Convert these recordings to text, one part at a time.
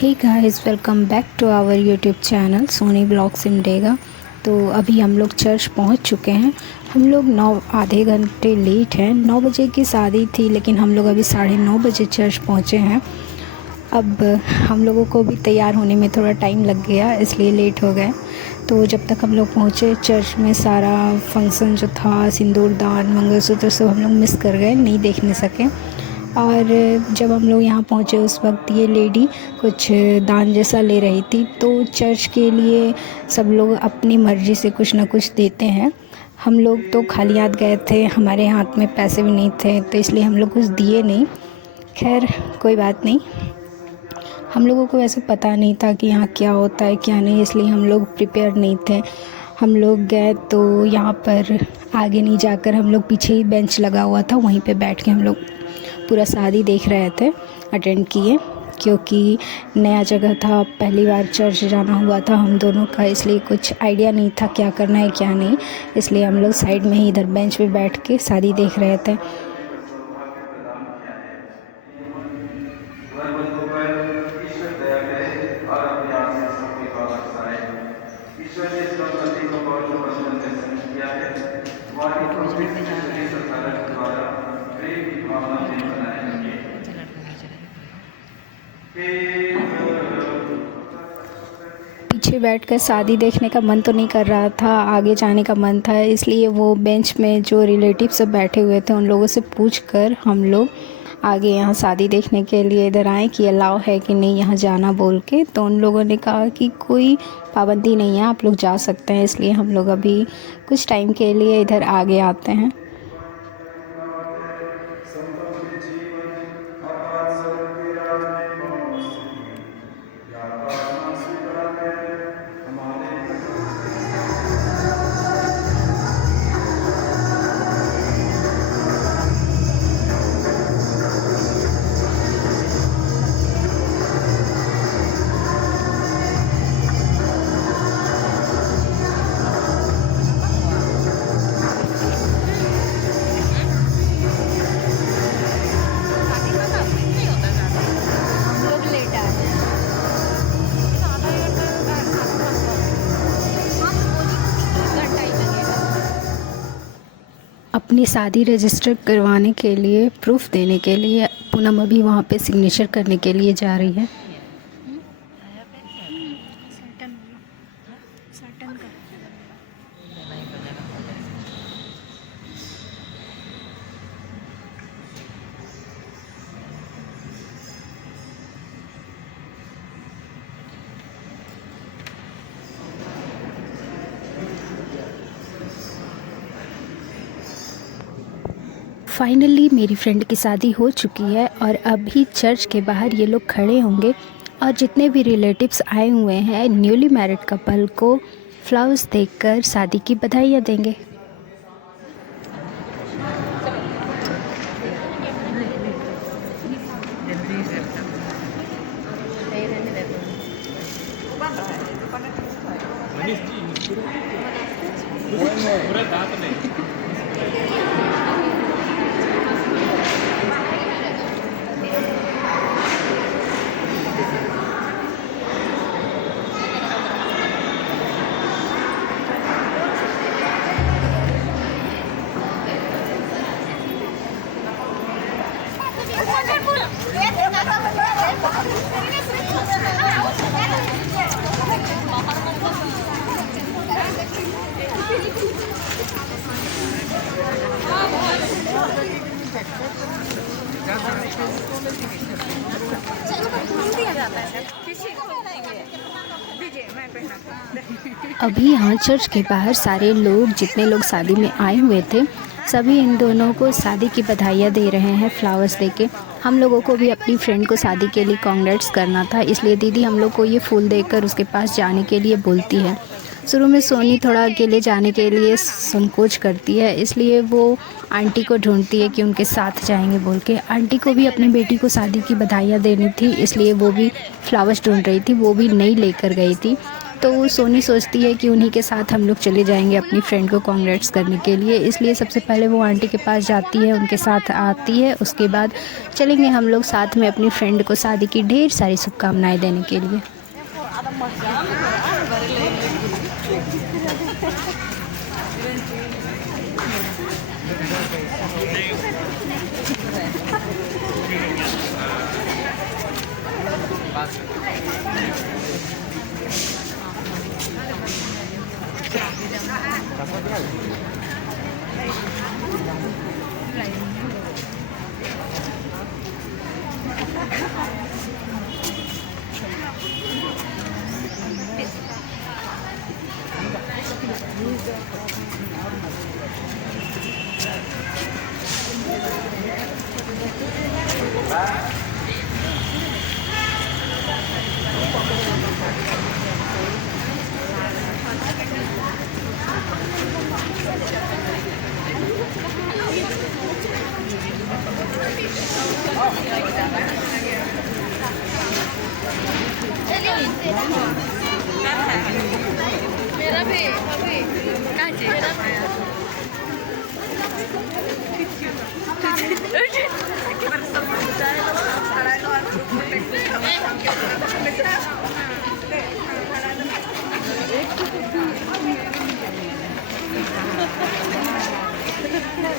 Hey guys, welcome back to our YouTube channel Soni blog Simdega. तो अभी हम लोग चर्च पहुंच चुके हैं। हम लोग आधे घंटे लेट हैं। 9 बजे की शादी थी, लेकिन हम लोग अभी 9:30 बजे चर्च पहुंचे हैं। अब हम लोगों को भी तैयार होने में थोड़ा टाइम लग गया, इसलिए लेट हो गए। तो जब तक हम लोग पहुँचे चर्च में, सारा फंक्शन जो था, सिंदूरदान, मंगलसूत्र, सब हम लोग मिस कर गए, नहीं देखने सके। और जब हम लोग यहाँ पहुँचे उस वक्त ये लेडी कुछ दान जैसा ले रही थी। तो चर्च के लिए सब लोग अपनी मर्ज़ी से कुछ ना कुछ देते हैं। हम लोग तो खाली हाथ गए थे, हमारे हाथ में पैसे भी नहीं थे, तो इसलिए हम लोग कुछ दिए नहीं। खैर कोई बात नहीं। हम लोगों को वैसे पता नहीं था कि यहाँ क्या होता है क्या नहीं, इसलिए हम लोग प्रिपेयर नहीं थे। हम लोग गए तो यहाँ पर आगे नहीं जाकर हम लोग पीछे ही बेंच लगा हुआ था, वहीं पे बैठ के हम लोग पूरा शादी देख रहे थे, अटेंड किए। क्योंकि नया जगह था, पहली बार चर्च जाना हुआ था हम दोनों का, इसलिए कुछ आइडिया नहीं था क्या करना है क्या नहीं। इसलिए हम लोग साइड में ही इधर बेंच पे बैठ के शादी देख रहे थे। भोजन पे जा रहा है लड़का। लड़की अच्छा लड़का खींच रहा पीछे बैठकर शादी देखने का मन तो नहीं कर रहा था, आगे जाने का मन था। इसलिए वो बेंच में जो रिलेटिव सब बैठे हुए थे उन लोगों से पूछकर हम लोग आगे यहाँ शादी देखने के लिए इधर आए कि अलाउ है कि नहीं यहाँ जाना बोल के। तो उन लोगों ने कहा कि कोई पाबंदी नहीं है, आप लोग जा सकते हैं। इसलिए हम लोग अभी कुछ टाइम के लिए इधर आगे आते हैं। अपनी शादी रजिस्टर करवाने के लिए, प्रूफ देने के लिए पूनम अभी वहाँ पे सिग्नेचर करने के लिए जा रही है। फाइनली मेरी फ्रेंड की शादी हो चुकी है और अभी चर्च के बाहर ये लोग खड़े होंगे और जितने भी रिलेटिव्स आए हुए हैं न्यूली मैरिड कपल को फ्लावर्स देकर शादी की बधाइयाँ देंगे। अभी यहाँ चर्च के बाहर सारे लोग, जितने लोग शादी में आए हुए थे, सभी इन दोनों को शादी की बधाइयाँ दे रहे हैं फ्लावर्स देके। हम लोगों को भी अपनी फ्रेंड को शादी के लिए कांग्रेट्स करना था, इसलिए दीदी हम लोग को ये फूल देकर उसके पास जाने के लिए बोलती है। शुरू में सोनी थोड़ा अकेले जाने के लिए संकोच करती है, इसलिए वो आंटी को ढूंढती है कि उनके साथ जाएंगे बोल के। आंटी को भी अपनी बेटी को शादी की बधाइयाँ देनी थी, इसलिए वो भी फ्लावर्स ढूंढ रही थी, वो भी नहीं लेकर गई थी। तो सोनी सोचती है कि उन्हीं के साथ हम लोग चले जाएंगे अपनी फ्रेंड को कॉन्ग्रेट्स करने के लिए, इसलिए सबसे पहले वो आंटी के पास जाती है, उनके साथ आती है। उसके बाद चलेंगे हम लोग साथ में अपनी फ्रेंड को शादी की ढेर सारी शुभकामनाएं देने के लिए। मेरा भी मेरा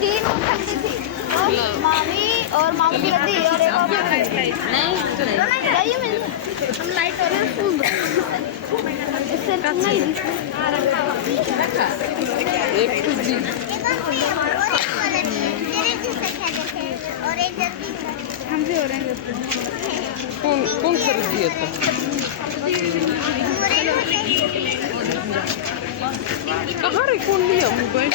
तीन खंडी थी और मामी और मामू की गद्दी और एक और नहीं हम लाइट और फूल इससे नहीं एक तो जी और एक जल्दी हम भी ऑरेंज कौन कौन खरीद दिया था कहाँ रे कौन लिया मोबाइल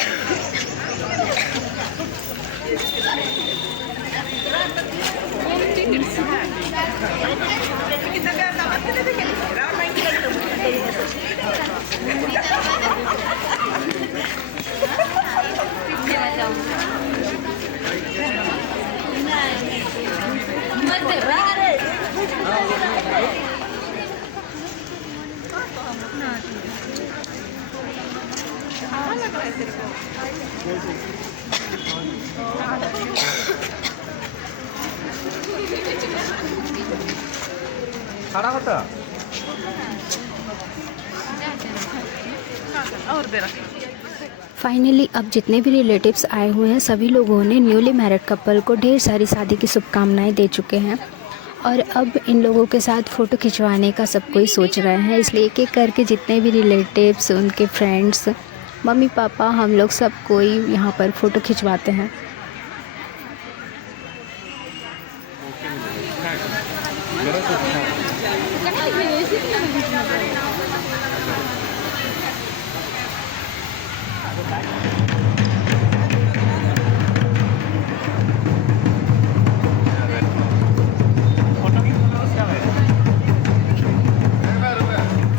खड़ा होता और दे फाइनली अब जितने भी रिलेटिव्स आए हुए हैं सभी लोगों ने न्यूली मैरिड कपल को ढेर सारी शादी की शुभकामनाएं दे चुके हैं और अब इन लोगों के साथ फ़ोटो खिंचवाने का सब कोई सोच रहे हैं। इसलिए एक एक करके जितने भी रिलेटिव्स, उनके फ्रेंड्स, मम्मी पापा, हम लोग सब कोई यहाँ पर फ़ोटो खिंचवाते हैं।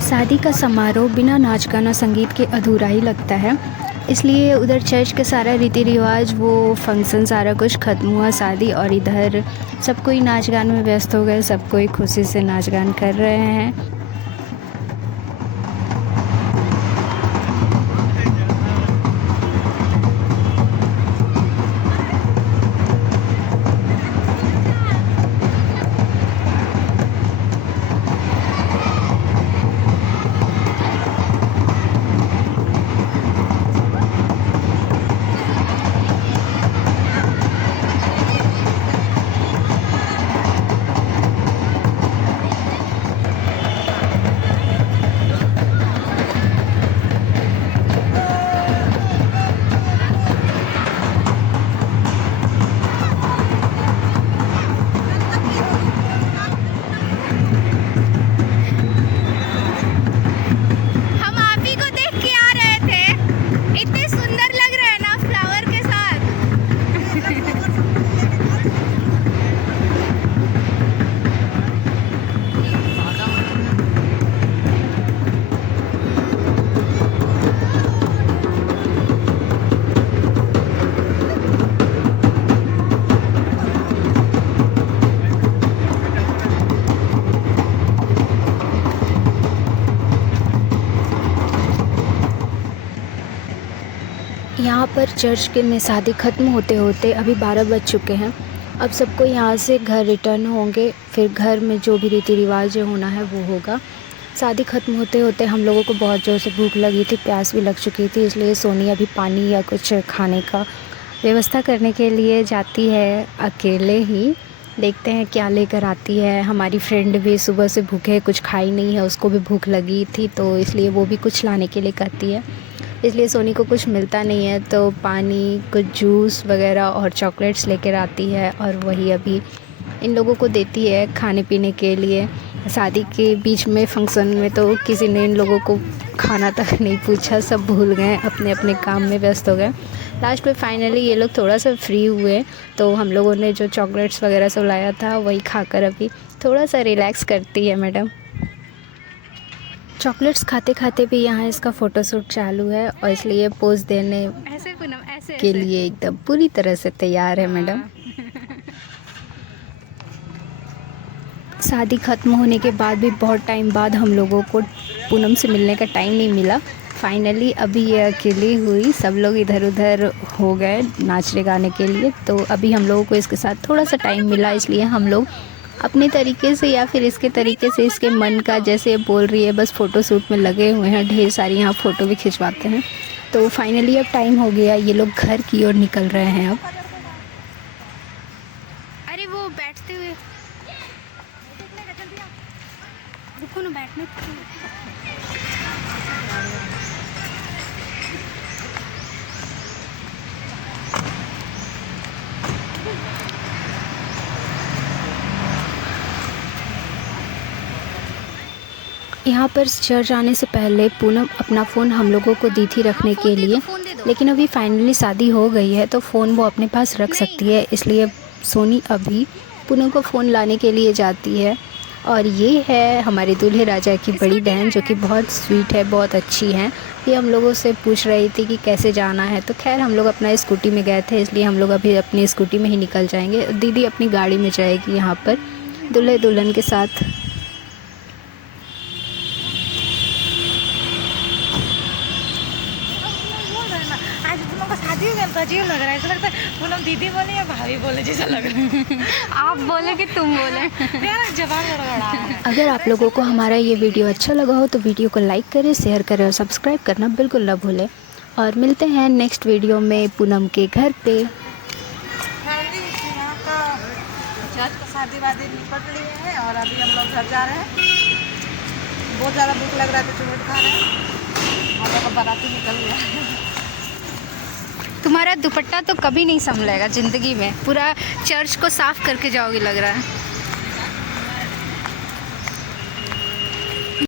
शादी का समारोह बिना नाच गाना संगीत के अधूरा ही लगता है, इसलिए उधर चर्च के सारा रीति रिवाज, वो फंक्शन सारा कुछ ख़त्म हुआ शादी, और इधर सब कोई नाच गान में व्यस्त हो गए, सब कोई खुशी से नाच गान कर रहे हैं। यहाँ पर चर्च के में शादी ख़त्म होते होते अभी 12 बज चुके हैं। अब सबको यहाँ से घर रिटर्न होंगे, फिर घर में जो भी रीति रिवाज जो होना है वो होगा। शादी ख़त्म होते होते हम लोगों को बहुत ज़ोर से भूख लगी थी, प्यास भी लग चुकी थी, इसलिए सोनी अभी पानी या कुछ खाने का व्यवस्था करने के लिए जाती है अकेले ही। देखते हैं क्या लेकर आती है। हमारी फ्रेंड भी सुबह से भूखे कुछ खाई नहीं है, उसको भी भूख लगी थी, तो इसलिए वो भी कुछ लाने के लिए कहती है। इसलिए सोनी को कुछ मिलता नहीं है तो पानी, कुछ जूस वगैरह और चॉकलेट्स लेकर आती है और वही अभी इन लोगों को देती है खाने पीने के लिए। शादी के बीच में फंक्शन में तो किसी ने इन लोगों को खाना तक नहीं पूछा, सब भूल गए, अपने अपने काम में व्यस्त हो गए। लास्ट में फाइनली ये लोग थोड़ा सा फ्री हुए तो हम लोगों ने जो चॉकलेट्स वगैरह सब लाया था वही खाकर अभी थोड़ा सा रिलैक्स करती है मैडम। चॉकलेट्स खाते खाते भी यहाँ इसका फ़ोटोशूट चालू है और इसलिए पोज देने के लिए एकदम पूरी तरह से तैयार है मैडम। शादी ख़त्म होने के बाद भी बहुत टाइम बाद हम लोगों को पूनम से मिलने का टाइम नहीं मिला। फाइनली अभी ये अकेली हुई, सब लोग इधर उधर हो गए नाचने गाने के लिए, तो अभी हम लोगों को इसके साथ थोड़ा सा टाइम मिला, इसलिए हम लोग अपने तरीके से या फिर इसके तरीके से इसके मन का जैसे बोल रही है बस फ़ोटो शूट में लगे हुए हैं। ढेर सारी यहाँ फ़ोटो भी खिंचवाते हैं। तो फाइनली अब टाइम हो गया, ये लोग घर की ओर निकल रहे हैं अब। अरे वो बैठते हुए रुको ना, बैठने यहाँ पर चर्च आने से पहले पूनम अपना फ़ोन हम लोगों को दी थी रखने के लिए, लेकिन अभी फाइनली शादी हो गई है तो फ़ोन वो अपने पास रख सकती है, इसलिए सोनी अभी पूनम को फ़ोन लाने के लिए जाती है। और ये है हमारे दूल्हे राजा की बड़ी बहन जो कि बहुत स्वीट है, बहुत अच्छी है। ये हम लोगों से पूछ रही थी कि कैसे जाना है, तो खैर हम लोग अपना स्कूटी में गए थे, इसलिए हम लोग अभी अपनी स्कूटी में ही निकल जाएंगे। दीदी अपनी गाड़ी में जाएगी यहाँ पर दूल्हे दुल्हन के साथ। आज तुम लोग का शादी हो गया तो अजीब लग रहा है, ऐसा लगता है पूनम दीदी बोले या भाभी बोले जैसा लग रहा है। आप बोले कि तुम बोले, मेरा जवाब गड़बड़ा है। अगर आप लोगों को हमारा ये वीडियो अच्छा लगा हो तो वीडियो को लाइक करें, शेयर करें और सब्सक्राइब करना बिल्कुल ना भूलें। और मिलते हैं नेक्स्ट वीडियो में पूनम के घर पे। यहाँ का चर्च का शादी वादी निपट लिए हैं और अभी हम लोग घर जा रहे हैं। बहुत ज़्यादा भूख लग रहा है तो चॉकलेट खा रहे हैं। हम लोग का बाराती निकल गया। तुम्हारा दुपट्टा तो कभी नहीं संभलेगा ज़िंदगी में, पूरा चर्च को साफ करके जाओगे लग रहा है।